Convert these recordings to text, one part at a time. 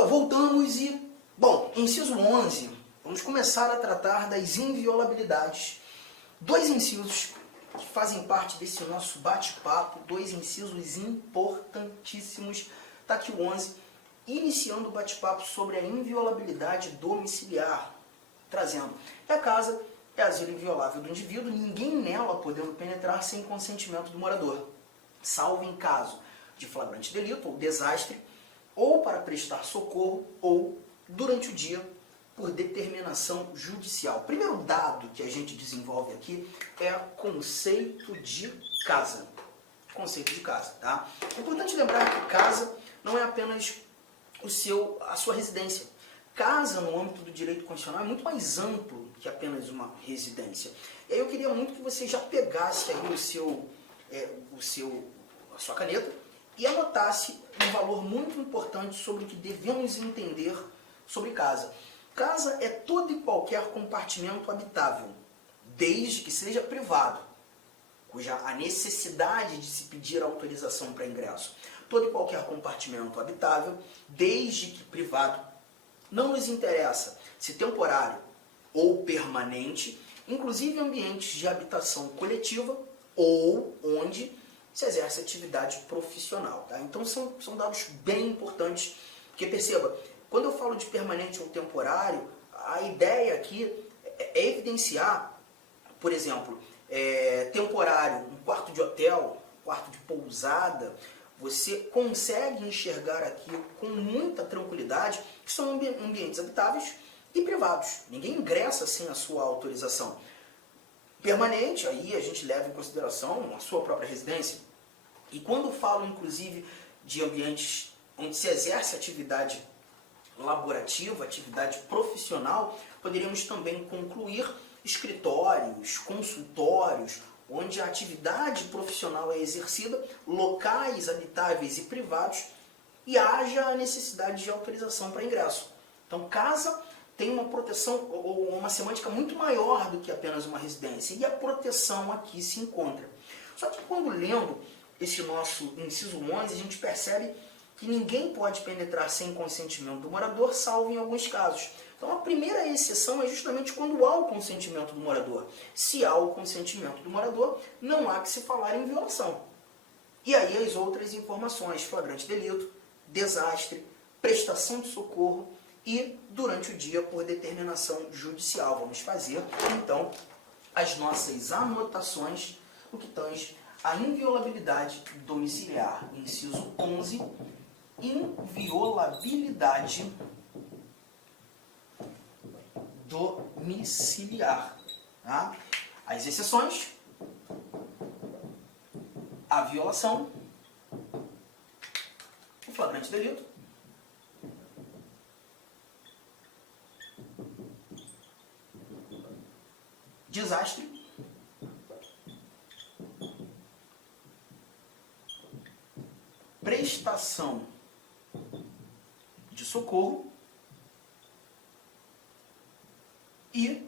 Pessoal, voltamos e, bom, inciso 11, vamos começar a tratar das inviolabilidades. Dois incisos que fazem parte desse nosso bate-papo, dois incisos importantíssimos. Está aqui o 11, iniciando o bate-papo sobre a inviolabilidade domiciliar, trazendo que a casa é asilo inviolável do indivíduo, ninguém nela podendo penetrar sem consentimento do morador, salvo em caso de flagrante delito ou desastre, ou para prestar socorro, ou durante o dia, por determinação judicial. O primeiro dado que a gente desenvolve aqui é o conceito de casa. Conceito de casa, tá? É importante lembrar que casa não é apenas a sua residência. Casa, no âmbito do direito constitucional, é muito mais amplo que apenas uma residência. E aí eu queria muito que você já pegasse aí a sua caneta e anotasse um valor muito importante sobre o que devemos entender sobre casa. Casa é todo e qualquer compartimento habitável, desde que seja privado, cuja a necessidade de se pedir autorização para ingresso. Todo e qualquer compartimento habitável, desde que privado, não nos interessa se temporário ou permanente, inclusive ambientes de habitação coletiva ou onde se exerce atividade profissional. Tá? Então são dados bem importantes, porque perceba, quando eu falo de permanente ou temporário, a ideia aqui é evidenciar, por exemplo, temporário, um quarto de hotel, um quarto de pousada, você consegue enxergar aqui com muita tranquilidade que são ambientes habitáveis e privados. Ninguém ingressa sem a sua autorização. Permanente, aí a gente leva em consideração a sua própria residência. E quando falo, inclusive, de ambientes onde se exerce atividade laborativa, atividade profissional, poderíamos também concluir escritórios, consultórios, onde a atividade profissional é exercida, locais habitáveis e privados, e haja a necessidade de autorização para ingresso. Então, casa tem uma proteção, ou uma semântica muito maior do que apenas uma residência, e a proteção aqui se encontra. Só que quando lendo esse nosso inciso 11, a gente percebe que ninguém pode penetrar sem consentimento do morador, salvo em alguns casos. Então, a primeira exceção é justamente quando há o consentimento do morador. Se há o consentimento do morador, não há que se falar em violação. E aí as outras informações, flagrante delito, desastre, prestação de socorro e durante o dia por determinação judicial. Vamos fazer, então, as nossas anotações no que tange a inviolabilidade domiciliar. Inciso 11, inviolabilidade domiciliar. Tá? As exceções, a violação, o flagrante delito, desastre, prestação de socorro e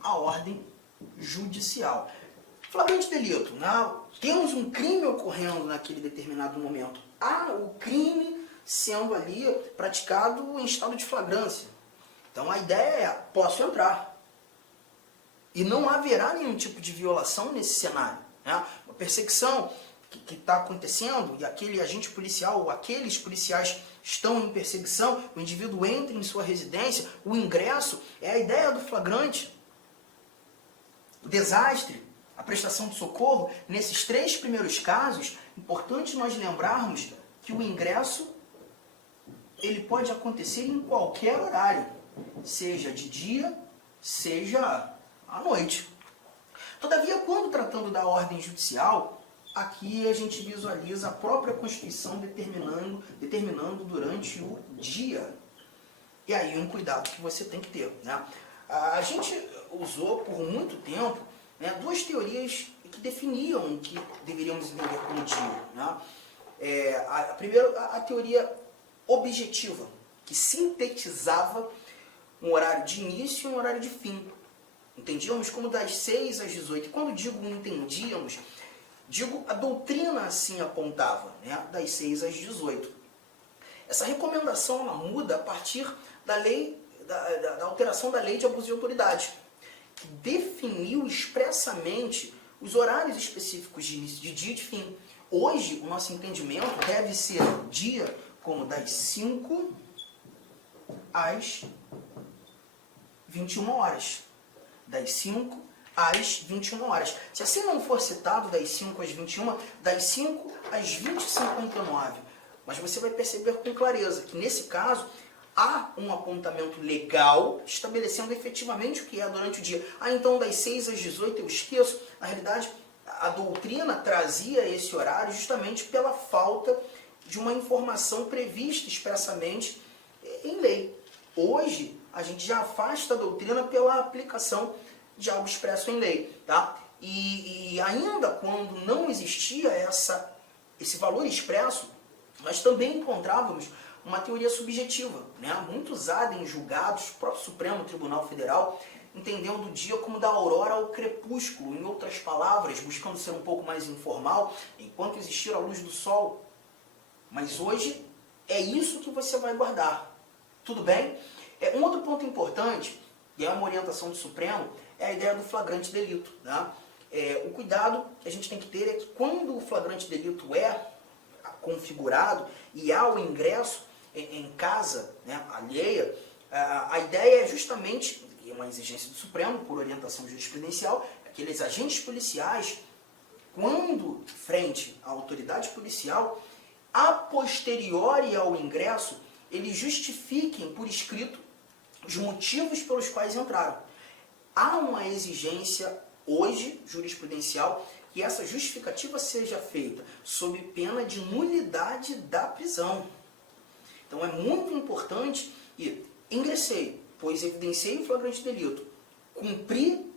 a ordem judicial. Flagrante delito, né? Temos um crime ocorrendo naquele determinado momento. Há o crime sendo ali praticado em estado de flagrância. Então a ideia é, posso entrar. E não haverá nenhum tipo de violação nesse cenário. Né? Uma perseguição que está acontecendo e aquele agente policial ou aqueles policiais estão em perseguição, o indivíduo entra em sua residência, o ingresso é a ideia do flagrante. O desastre, a prestação de socorro, nesses três primeiros casos, importante nós lembrarmos que o ingresso ele pode acontecer em qualquer horário, seja de dia, seja à noite. Todavia, quando tratando da ordem judicial, aqui a gente visualiza a própria Constituição determinando durante o dia. E aí um cuidado que você tem que ter. Né? A gente usou por muito tempo, né, duas teorias que definiam o que deveríamos entender como dia. Né? Primeiro, a teoria objetiva, que sintetizava um horário de início e um horário de fim. Entendíamos como das 6 às 18. E quando digo entendíamos, digo a doutrina assim apontava, né? Das 6 às 18. Essa recomendação ela muda a partir da lei, da alteração da lei de abuso de autoridade, que definiu expressamente os horários específicos de início de dia e de fim. Hoje, o nosso entendimento deve ser dia como das 5 às 21 horas. Das 5 às 21 horas. Se assim não for citado, das 5 às 21, das 5 às 20h59. Mas você vai perceber com clareza que, nesse caso, há um apontamento legal estabelecendo efetivamente o que é durante o dia. Então, das 6 às 18 eu esqueço. Na realidade, a doutrina trazia esse horário justamente pela falta de uma informação prevista expressamente em lei. Hoje, a gente já afasta a doutrina pela aplicação de algo expresso em lei. Tá? E ainda quando não existia esse valor expresso, nós também encontrávamos uma teoria subjetiva, né? Muito usada em julgados, o próprio Supremo Tribunal Federal, entendendo o dia como da aurora ao crepúsculo. Em outras palavras, buscando ser um pouco mais informal, enquanto existir a luz do sol. Mas hoje é isso que você vai guardar. Tudo bem? Um outro ponto importante, e é uma orientação do Supremo, é a ideia do flagrante delito. Né? O cuidado que a gente tem que ter é que quando o flagrante delito é configurado e há o ingresso em casa, né, alheia, a ideia é justamente, e é uma exigência do Supremo, por orientação jurisprudencial, aqueles agentes policiais, quando frente à autoridade policial, a posteriori ao ingresso, eles justifiquem por escrito os motivos pelos quais entraram. Há uma exigência hoje jurisprudencial que essa justificativa seja feita sob pena de nulidade da prisão. Então é muito importante e ingressei, pois evidenciei o flagrante delito, cumpri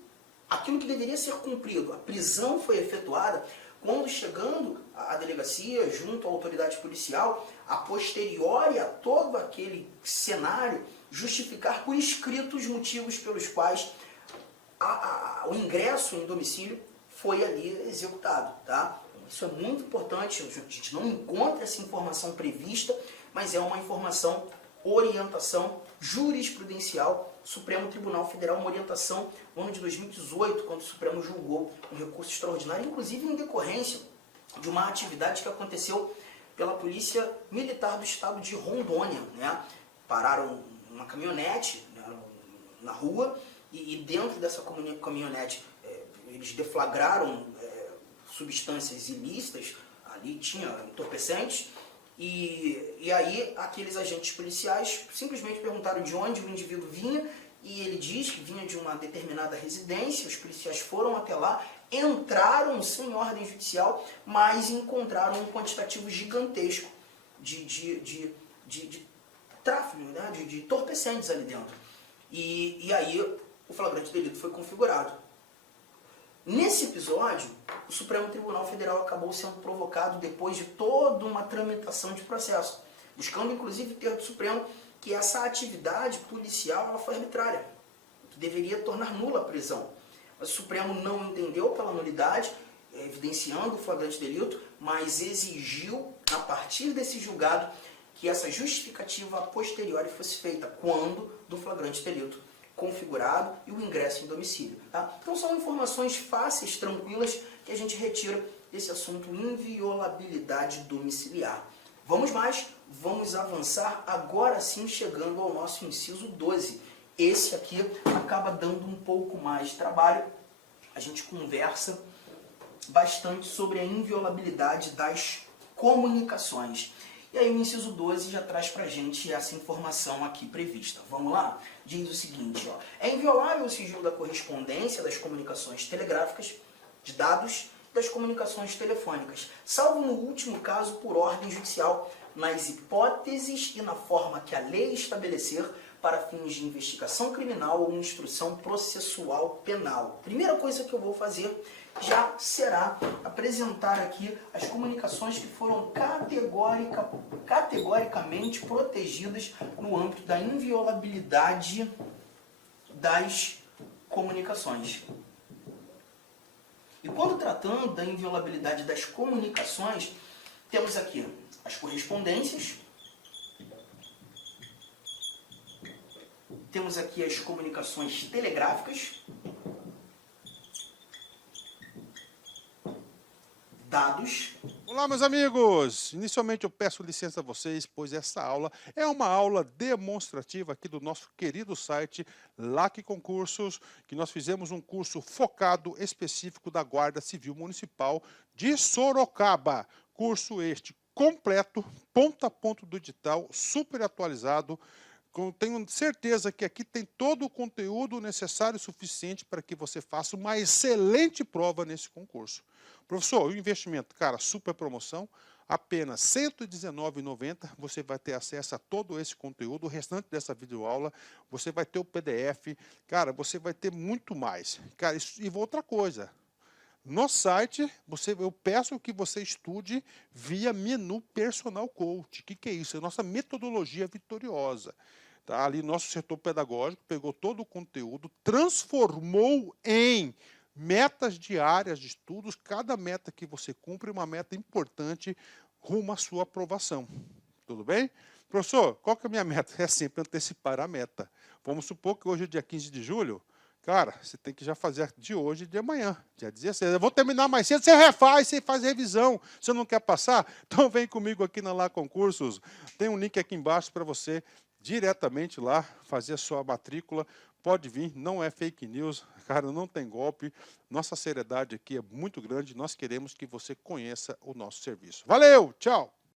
aquilo que deveria ser cumprido, a prisão foi efetuada, quando chegando à delegacia, junto à autoridade policial, a posteriori a todo aquele cenário, justificar por escrito os motivos pelos quais o ingresso em domicílio foi ali executado. Tá? Isso é muito importante, a gente não encontra essa informação prevista, mas é uma informação, orientação jurisprudencial, Supremo Tribunal Federal, uma orientação no ano de 2018, quando o Supremo julgou um recurso extraordinário, inclusive em decorrência de uma atividade que aconteceu pela Polícia Militar do Estado de Rondônia. Né? Pararam uma caminhonete, né, na rua e dentro dessa caminhonete eles deflagraram substâncias ilícitas, ali tinha entorpecentes, e aí aqueles agentes policiais simplesmente perguntaram de onde o indivíduo vinha, e ele diz que vinha de uma determinada residência, os policiais foram até lá, entraram sem ordem judicial, mas encontraram um quantitativo gigantesco de tráfego, né, de entorpecentes ali dentro. E aí o flagrante delito foi configurado. Nesse episódio, o Supremo Tribunal Federal acabou sendo provocado depois de toda uma tramitação de processo, buscando inclusive ter do Supremo que essa atividade policial ela foi arbitrária, que deveria tornar nula a prisão. Mas o Supremo não entendeu pela nulidade, evidenciando o flagrante delito, mas exigiu, a partir desse julgado, que essa justificativa a posteriori fosse feita quando do flagrante delito configurado e o ingresso em domicílio. Tá? Então são informações fáceis, tranquilas, que a gente retira desse assunto inviolabilidade domiciliar. Vamos mais, vamos avançar agora sim chegando ao nosso inciso 12. Esse aqui acaba dando um pouco mais de trabalho. A gente conversa bastante sobre a inviolabilidade das comunicações. E aí o inciso 12 já traz pra gente essa informação aqui prevista. Vamos lá? Diz o seguinte, ó. É inviolável o sigilo da correspondência, das comunicações telegráficas, de dados, das comunicações telefônicas, salvo no último caso por ordem judicial, nas hipóteses e na forma que a lei estabelecer para fins de investigação criminal ou instrução processual penal. Primeira coisa que eu vou fazer já será apresentar aqui as comunicações que foram categoricamente protegidas no âmbito da inviolabilidade das comunicações. E quando tratando da inviolabilidade das comunicações, temos aqui as correspondências, Temos aqui as comunicações telegráficas, dados. Olá, meus amigos! Inicialmente eu peço licença a vocês, pois essa aula é uma aula demonstrativa aqui do nosso querido site LAC Concursos, que nós fizemos um curso focado específico da Guarda Civil Municipal de Sorocaba. Curso este completo, ponto a ponto do edital, super atualizado. Tenho certeza que aqui tem todo o conteúdo necessário e suficiente para que você faça uma excelente prova nesse concurso. Professor, o investimento, cara, super promoção, apenas R$ 119,90, você vai ter acesso a todo esse conteúdo, o restante dessa videoaula, você vai ter o PDF, cara, você vai ter muito mais. Cara, e outra coisa, no site, eu peço que você estude via menu Personal Coach. O que é isso? É a nossa metodologia vitoriosa. Tá? Ali, nosso setor pedagógico pegou todo o conteúdo, transformou em metas diárias de estudos. Cada meta que você cumpre é uma meta importante rumo à sua aprovação. Tudo bem? Professor, qual que é a minha meta? É sempre antecipar a meta. Vamos supor que hoje é dia 15 de julho. Cara, você tem que já fazer de hoje e de amanhã, dia 16. Eu vou terminar mais cedo, você refaz, você faz revisão. Você não quer passar? Então vem comigo aqui na LAC Concursos. Tem um link aqui embaixo para você diretamente lá fazer a sua matrícula. Pode vir, não é fake news, cara, não tem golpe. Nossa seriedade aqui é muito grande. Nós queremos que você conheça o nosso serviço. Valeu, tchau!